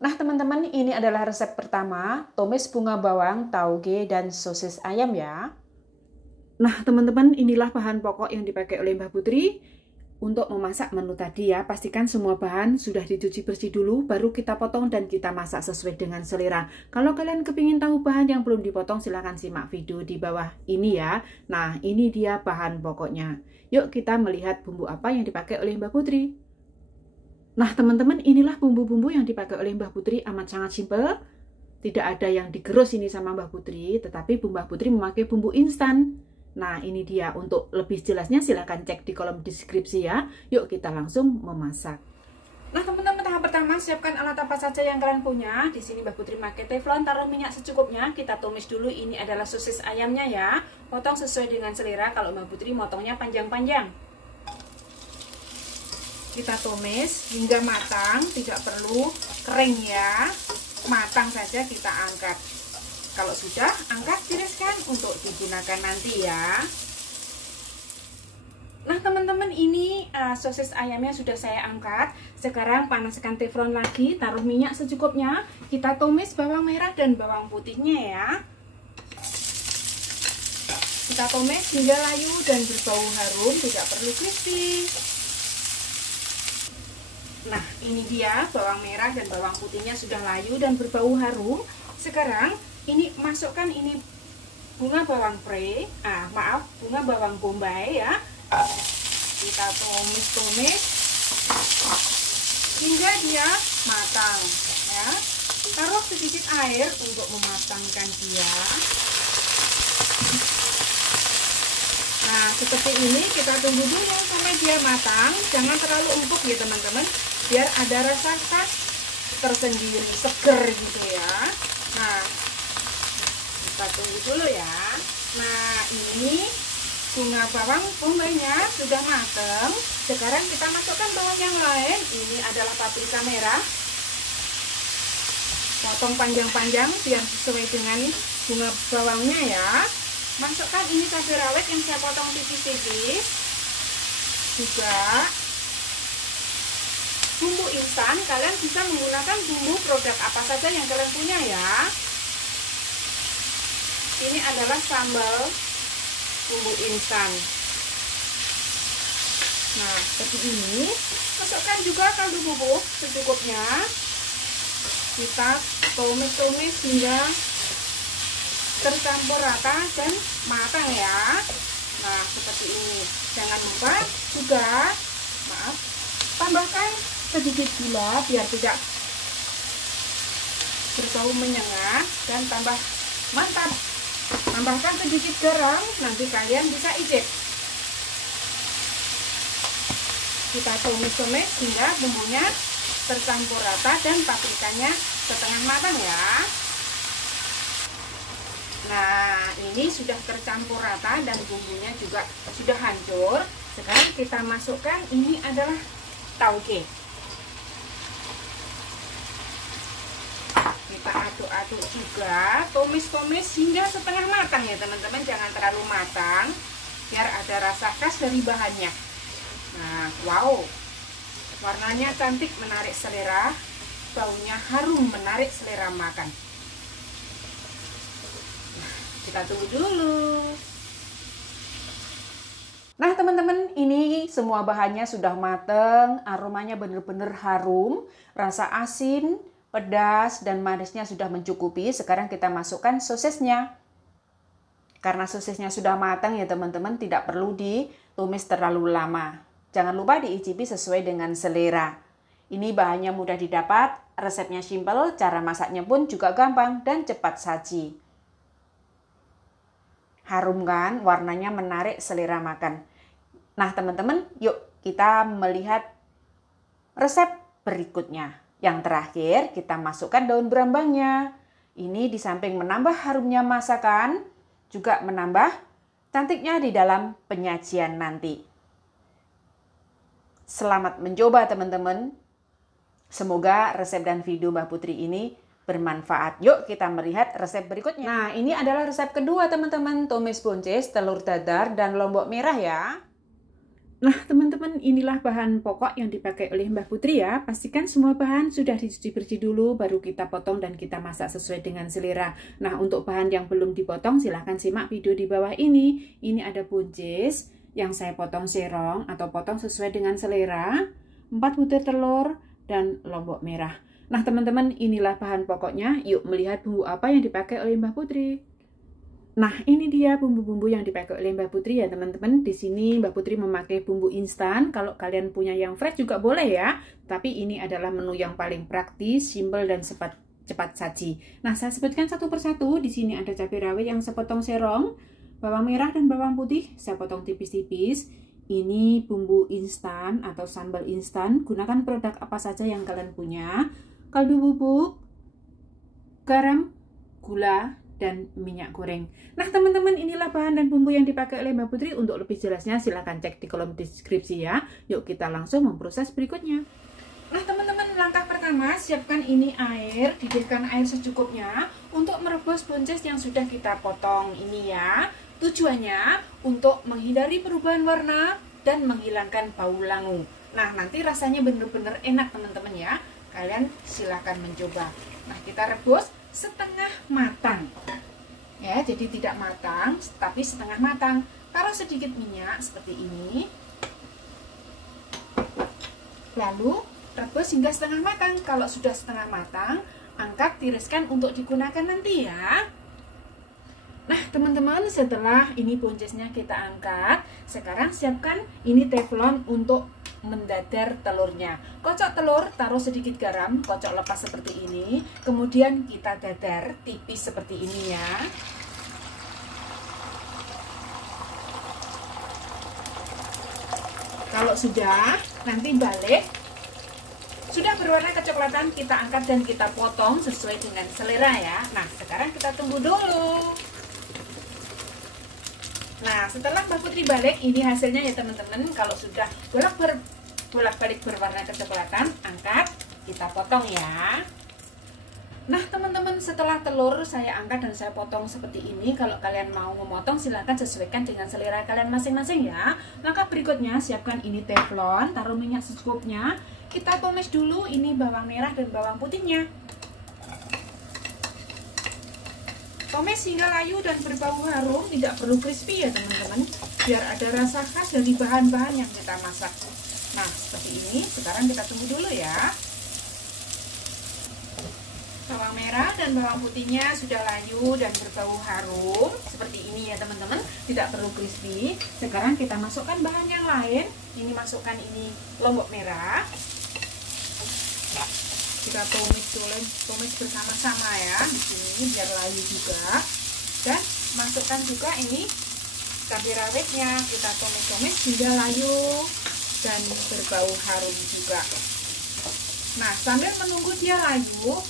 Nah teman-teman, ini adalah resep pertama, tumis bunga bawang, tauge, dan sosis ayam ya. Nah teman-teman, inilah bahan pokok yang dipakai oleh Mbak Putri untuk memasak menu tadi ya. Pastikan semua bahan sudah dicuci bersih dulu, baru kita potong dan kita masak sesuai dengan selera. Kalau kalian kepingin tahu bahan yang belum dipotong, silahkan simak video di bawah ini ya. Nah ini dia bahan pokoknya. Yuk kita melihat bumbu apa yang dipakai oleh Mbak Putri. Nah teman-teman, inilah bumbu-bumbu yang dipakai oleh Mbak Putri, amat sangat simpel. Tidak ada yang digerus ini sama Mbak Putri, tetapi Mbak Putri memakai bumbu instan. Nah ini dia, untuk lebih jelasnya silahkan cek di kolom deskripsi ya. Yuk kita langsung memasak. Nah teman-teman, tahap pertama siapkan alat apa saja yang kalian punya. Di sini Mbak Putri pakai teflon, taruh minyak secukupnya. Kita tumis dulu, ini adalah sosis ayamnya ya. Potong sesuai dengan selera, kalau Mbak Putri motongnya panjang-panjang. Kita tumis hingga matang, tidak perlu kering ya, matang saja kita angkat. Kalau sudah, angkat tiriskan untuk digunakan nanti ya. Nah teman-teman, ini sosis ayamnya sudah saya angkat. Sekarang panaskan teflon lagi, taruh minyak secukupnya. Kita tumis bawang merah dan bawang putihnya ya. Kita tumis hingga layu dan berbau harum, tidak perlu crispy. Nah ini dia, bawang merah dan bawang putihnya sudah layu dan berbau harum. Sekarang ini masukkan ini bunga bawang pre, bunga bawang bombay ya. Kita tumis-tumis hingga dia matang ya. Taruh sedikit air untuk mematangkan dia. Nah seperti ini kita tunggu dulu sampai dia matang. Jangan terlalu empuk ya teman-teman, biar ada rasa khas tersendiri, seger gitu ya. Nah kita tunggu dulu ya. Nah ini bunga bawang bombaynya sudah matang. Sekarang kita masukkan bawang yang lain. Ini adalah paprika merah, potong panjang-panjang biar sesuai dengan bunga bawangnya ya. Masukkan ini cabai rawit yang saya potong tipis-tipis. Juga bumbu instan, kalian bisa menggunakan bumbu produk apa saja yang kalian punya ya. Ini adalah sambal bumbu instan. Nah seperti ini. Masukkan juga kaldu bubuk secukupnya. Kita tumis-tumis hingga tercampur rata dan matang ya. Nah seperti ini. Jangan lupa juga tambahkan sedikit gula biar tidak berbau menyengat dan tambah mantap. Tambahkan sedikit garam, nanti kalian bisa icip. Kita tumis-tumis hingga bumbunya tercampur rata dan paprikanya setengah matang ya. Nah ini sudah tercampur rata dan bumbunya juga sudah hancur. Sekarang kita masukkan, ini adalah tauge. Kita aduk-aduk juga, tumis-tumis hingga setengah matang ya teman-teman, jangan terlalu matang, biar ada rasa khas dari bahannya. Nah wow, warnanya cantik, menarik selera, baunya harum, menarik selera makan. Kita tunggu dulu. Nah teman-teman, ini semua bahannya sudah mateng, aromanya benar-benar harum, rasa asin, pedas, dan manisnya sudah mencukupi. Sekarang kita masukkan sosisnya. Karena sosisnya sudah matang ya teman-teman, tidak perlu ditumis terlalu lama. Jangan lupa diicipi sesuai dengan selera. Ini bahannya mudah didapat, resepnya simpel, cara masaknya pun juga gampang dan cepat saji. Harum kan, warnanya menarik selera makan. Nah teman-teman, yuk kita melihat resep berikutnya. Yang terakhir kita masukkan daun berambangnya. Ini di samping menambah harumnya masakan, juga menambah cantiknya di dalam penyajian nanti. Selamat mencoba teman-teman. Semoga resep dan video Mbak Putri ini bermanfaat. Yuk kita melihat resep berikutnya. Nah ini adalah resep kedua teman-teman, tumis buncis, telur dadar, dan lombok merah ya. Nah, teman-teman, inilah bahan pokok yang dipakai oleh Mbah Putri ya. Pastikan semua bahan sudah dicuci bersih dulu, baru kita potong dan kita masak sesuai dengan selera. Nah, untuk bahan yang belum dipotong, silahkan simak video di bawah ini. Ini ada buncis yang saya potong serong atau potong sesuai dengan selera, 4 butir telur, dan lombok merah. Nah, teman-teman, inilah bahan pokoknya. Yuk melihat bumbu apa yang dipakai oleh Mbah Putri. Nah, ini dia bumbu-bumbu yang dipakai oleh Mbak Putri ya, teman-teman. Di sini Mbak Putri memakai bumbu instan. Kalau kalian punya yang fresh juga boleh ya. Tapi ini adalah menu yang paling praktis, simpel dan cepat saji. Nah, saya sebutkan satu persatu. Di sini ada cabai rawit yang sepotong serong, bawang merah dan bawang putih saya potong tipis-tipis. Ini bumbu instan atau sambal instan. Gunakan produk apa saja yang kalian punya. Kaldu bubuk, garam, gula, dan minyak goreng. Nah, teman-teman, inilah bahan dan bumbu yang dipakai oleh Mbak Putri. Untuk lebih jelasnya silahkan cek di kolom deskripsi ya. Yuk kita langsung memproses berikutnya. Nah, teman-teman, langkah pertama, siapkan ini air, didihkan air secukupnya untuk merebus buncis yang sudah kita potong ini ya. Tujuannya untuk menghindari perubahan warna dan menghilangkan bau langu. Nah, nanti rasanya bener-bener enak, teman-teman ya. Kalian silahkan mencoba. Nah, kita rebus setengah matang ya, jadi tidak matang tapi setengah matang. Taruh sedikit minyak seperti ini, lalu rebus hingga setengah matang. Kalau sudah setengah matang, angkat, tiriskan untuk digunakan nanti ya. Nah, teman-teman, setelah ini buncisnya kita angkat, sekarang siapkan ini teflon untuk mendadar telurnya. Kocok telur, taruh sedikit garam, kocok lepas seperti ini. Kemudian kita dadar tipis seperti ini ya. Kalau sudah, nanti balik. Sudah berwarna kecoklatan, kita angkat dan kita potong sesuai dengan selera ya. Nah, sekarang kita tunggu dulu. Nah, setelah Mbak Putri balik, ini hasilnya ya teman-teman. Kalau sudah bolak-balik berwarna kecoklatan, angkat, kita potong ya. Nah, teman-teman, setelah telur saya angkat dan saya potong seperti ini. Kalau kalian mau memotong, silahkan sesuaikan dengan selera kalian masing-masing ya. Langkah berikutnya, siapkan ini teflon, taruh minyak secukupnya. Kita tumis dulu ini bawang merah dan bawang putihnya. Tumis hingga layu dan berbau harum, tidak perlu crispy ya teman-teman, biar ada rasa khas dari bahan-bahan yang kita masak. Nah, seperti ini. Sekarang kita tunggu dulu ya. Bawang merah dan bawang putihnya sudah layu dan berbau harum seperti ini ya teman-teman, tidak perlu crispy. Sekarang kita masukkan bahan yang lain. Ini masukkan ini lombok merah. Kita tumis bersama-sama ya di sini biar layu juga. Dan masukkan juga ini cabai rawitnya, kita tumis-tumis hingga layu dan berbau harum juga. Nah, sambil menunggu dia layu,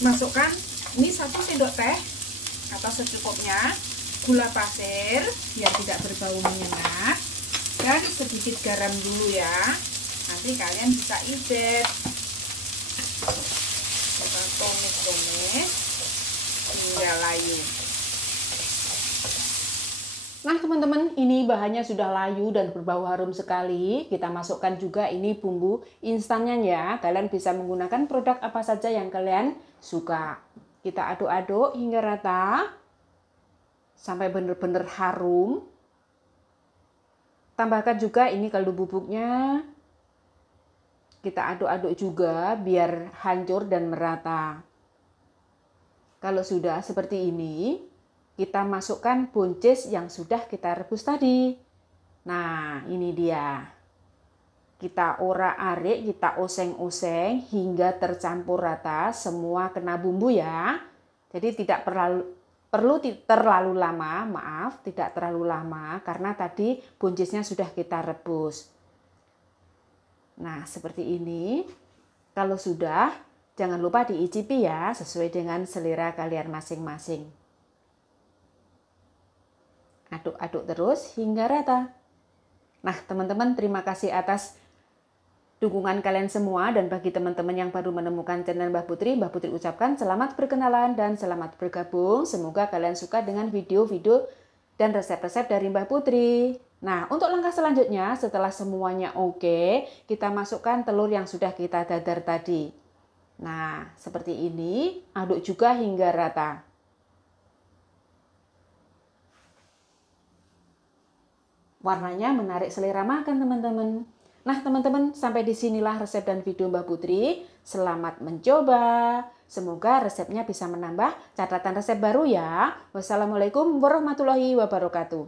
masukkan ini 1 sendok teh atau secukupnya gula pasir biar tidak berbau menyengat, dan sedikit garam dulu ya. Nanti kalian bisa idet. Kita tumis-tumis hingga layu. Nah, teman-teman, ini bahannya sudah layu dan berbau harum sekali. Kita masukkan juga ini bumbu instannya ya. Kalian bisa menggunakan produk apa saja yang kalian suka. Kita aduk-aduk hingga rata sampai benar-benar harum. Tambahkan juga ini kaldu bubuknya. Kita aduk-aduk juga biar hancur dan merata. Kalau sudah seperti ini, kita masukkan buncis yang sudah kita rebus tadi. Nah, ini dia. Kita orak-arik, kita oseng-oseng hingga tercampur rata, semua kena bumbu ya. Jadi tidak perlu terlalu lama, tidak terlalu lama karena tadi buncisnya sudah kita rebus. Nah, seperti ini. Kalau sudah, jangan lupa diicipi ya, sesuai dengan selera kalian masing-masing. Aduk-aduk terus hingga rata. Nah, teman-teman, terima kasih atas dukungan kalian semua, dan bagi teman-teman yang baru menemukan channel Mbah Putri ucapkan selamat berkenalan dan selamat bergabung. Semoga kalian suka dengan video-video dan resep-resep dari Mbah Putri. Nah, untuk langkah selanjutnya setelah semuanya oke, kita masukkan telur yang sudah kita dadar tadi. Nah, seperti ini, aduk juga hingga rata. Warnanya menarik selera makan, teman-teman. Nah, teman-teman, sampai disinilah resep dan video Mbak Putri. Selamat mencoba. Semoga resepnya bisa menambah catatan resep baru ya. Wassalamualaikum warahmatullahi wabarakatuh.